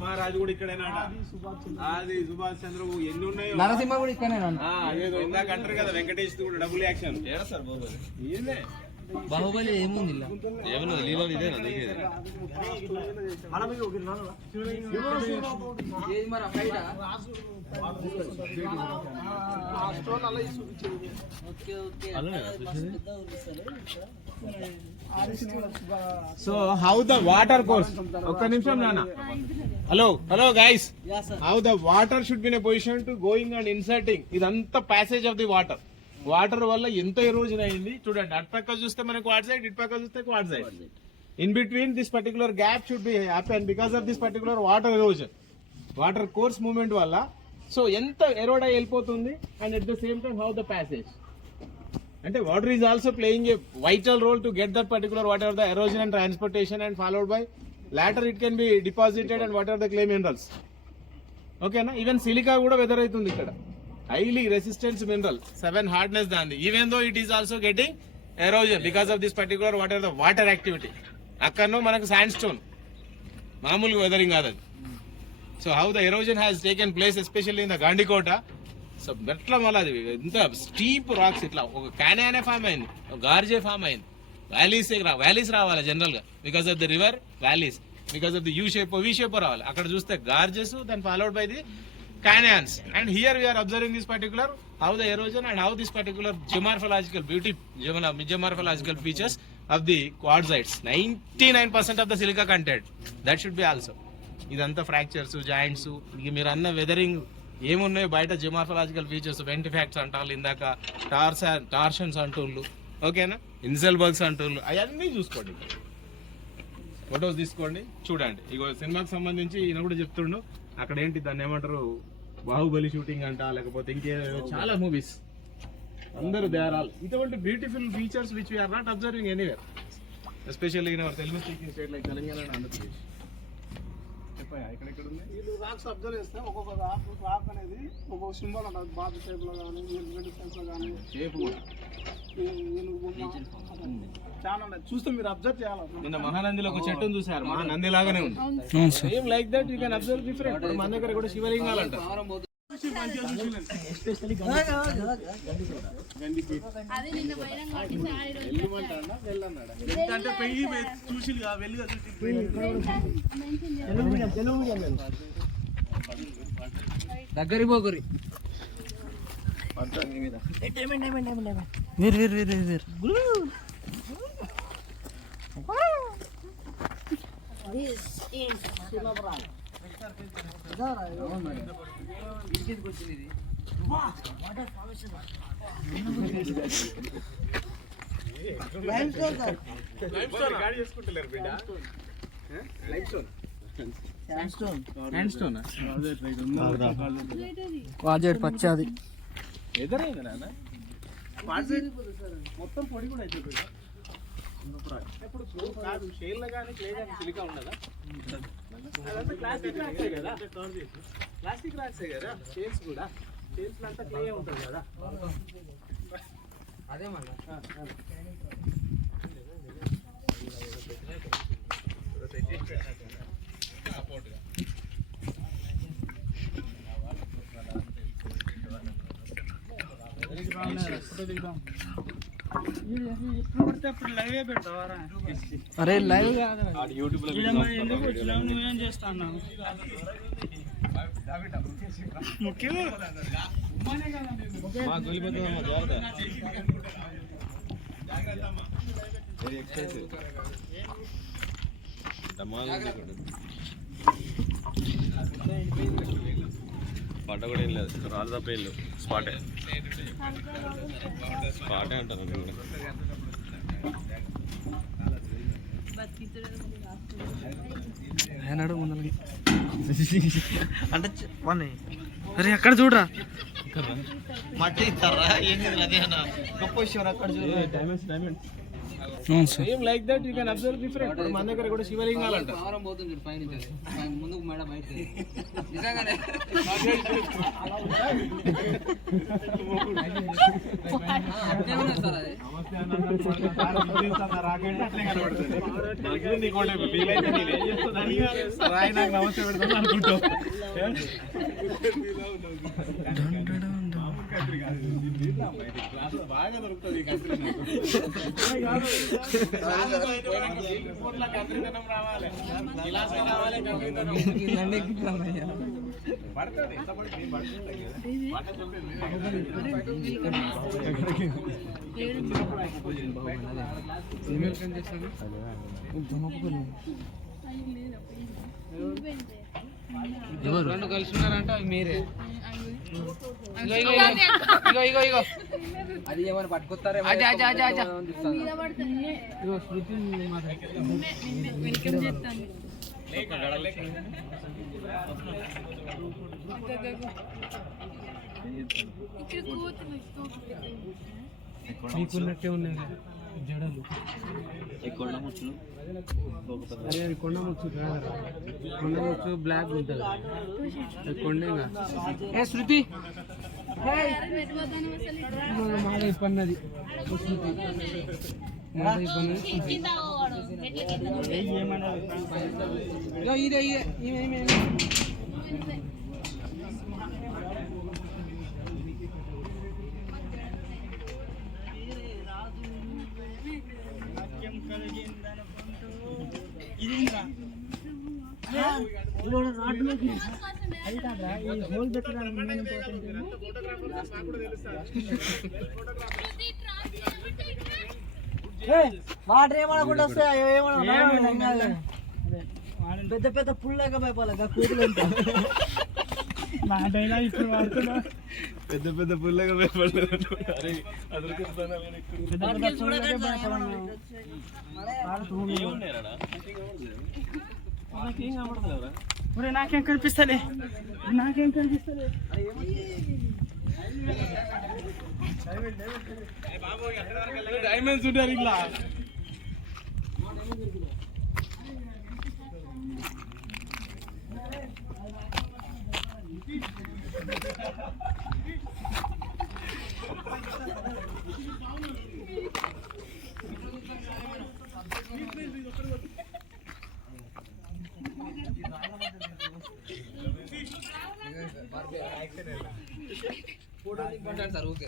మహారాజు కూడా ఇక్కడేనా? అది సుభాష్ చంద్ర ఎన్ని ఉన్నాయో. నరసింహ కూడా ఇక్కడనే. అదేదో ఇందాక అంటారు కదా వెంకటేష్ కూడా డబుల్ యాక్షన్. బాహుబలి ఏముంది so how the water course. ఒక్క నిమిషం నాన్న. Hello guys, how the water should be in a position to going and inserting. ఇదంతా passage of the water. Water వల్ల ఎంత ఎరోజన్ అయింది చూడండి. అటు పక్క చూస్తే మనకు వాట్ సైడ్, ఇటు పక్క చూస్తే what side. In between this particular gap should be happen because of this particular water erosion, water course movement వల్ల. సో ఎంత ఎరోడ్ అయి వెళ్ళిపోతుంది. And at the same time how the passage అంటే water is also playing a vital role to get that particular whatever the erosion and transportation and followed by later it can be deposited and what are the clay minerals. ఓకేనా? Even silica కూడా weather అవుతుంది ఇక్కడ. Highly resistance mineral, 7 hardness దాన్ని. Even though it is also getting erosion because of this particular what are the water activity. అక్కడనో మనకు sandstone, మామూలుగా weathering కాదు అది. So how the erosion has taken place especially in the Gandikota. So ఎట్లా మళ్ళీ అది ఇంత స్టీప్ రాక్స్ ఇట్లా ఒక క్యానియనే ఫామ్ అయింది, ఒక గార్జే ఫామ్ అయింది. వ్యాలీస్ రావాలి జనరల్ గా because of the river valleys, because of the U shape V shape రావాలి. అక్కడ చూస్తే gorges, then followed by the canyons. And here we are observing this particular how the erosion and how this particular geomorphological beauty, geomorphological features of the quartzites. 99% of the silica content that should be also. ఇదంతా fractures, joints, మీరు అన్న weathering ఏమున్నాయో బయట జియోమార్ఫలాజికల్ features, vent facts అంటారు ఇందాక, టార్షన్స్ అంటూళ్ళు, ఓకేనా, ఇన్సెల్బర్గ్స్ అంటూళ్ళు, అవన్నీ చూసుకోండి. ఫొటోస్ తీసుకోండి, చూడండి. ఇగో సినిమాకి సంబంధించి ఈయన కూడా చెప్తుండు అక్కడ ఏంటి దాన్ని ఏమంటారు, బాహుబలి షూటింగ్ అంట, లేకపోతే ఇంకే చాలా మూవీస్. అందరూ దే ఆర్ ఆల్ ఇటువంటి beautiful features which we are not observing anywhere, especially in our Telugu speaking state like Telangana and Andhra Pradesh. ఇక్కడ వీళ్ళు రాక్స్ అబ్జర్వ్ చేస్తే ఒక్కొక్క రాక్ అనేది ఒక్కొక్క సింబల్ ఉంటుంది. బాత్ షేప్ లో కానీ, డిస్టెన్స్ లో కానీ, షేప్ కూడా చాలా చూస్తే మీరు అబ్జర్వ్ చేయాలి. నిన్న మహానందిలో ఒక చెట్టును చూసారు, మహానంది లాగానే ఉంది. Same like that you can observe different. మన దగ్గర కూడా శివలింగాలు అంటారు. దగ్గర పోకరి పచ్చది మొత్తం పొడి కూడా అయిపోతుంది. ఇప్పుడు కాదు షేల్ కానీ క్లే కానీ సిలికా ఉండదా? అదంతా ప్లాస్టిక్ రాక్సే కదా, ప్లాస్టిక్ రాక్సే కదా. షేల్స్ కూడా, షేల్స్ అంతా క్లే ఉంటుంది కదా. అదే మళ్ళీ అరే లైవ్ నువ్వేం చేస్తాను పాట కూడా ఏం లేదు, రాళ్ళు తప్ప ఏం లేవు. స్పాటే అంటారు. అంటే అరే అక్కడ చూడరా, మట్టి ఇస్తారా ఏంటి? అదే గొప్ప విషయం. అక్కడ చూడ అవును sir. Same like that you can observe different. మన దగ్గర కూడా శివలింగాలు అంట. ముందుకు మేడ బయట నిజంగానే నమస్తే పెడతాను అనుకుంటావు. బాగా దొరుకుతుంది రావాలి రెండు కలిసి ఉన్నారంట అవి మీరే. ఇగో అది ఏమైనా పట్టుకొస్తారే మీకున్నట్టే ఉన్నాయి జడలు. అరే అది కొండ ముచ్చు కాదరా, కొండ ముచ్చు బ్లాక్ ఉంటుంది. అది కొండేగా. ఏ శృతి మాల ఇప్పన్నది శృతి మాల ఇప్పన్నది ఇదే వాటర్ ఏమనకుండా వస్తాయి, ఏమన్నా పెద్ద పెద్ద పుల్లగా భయపాలి కూతురు ఇప్పుడు వాడుతున్నా. పెద్ద పెద్ద పుల్లగా భయపడలేదు. నాకేం కనిపిస్తలే, నాకేం కనిపిస్తలే. డైమండ్స్ ఉంటారు ఇట్లా. Sir okay.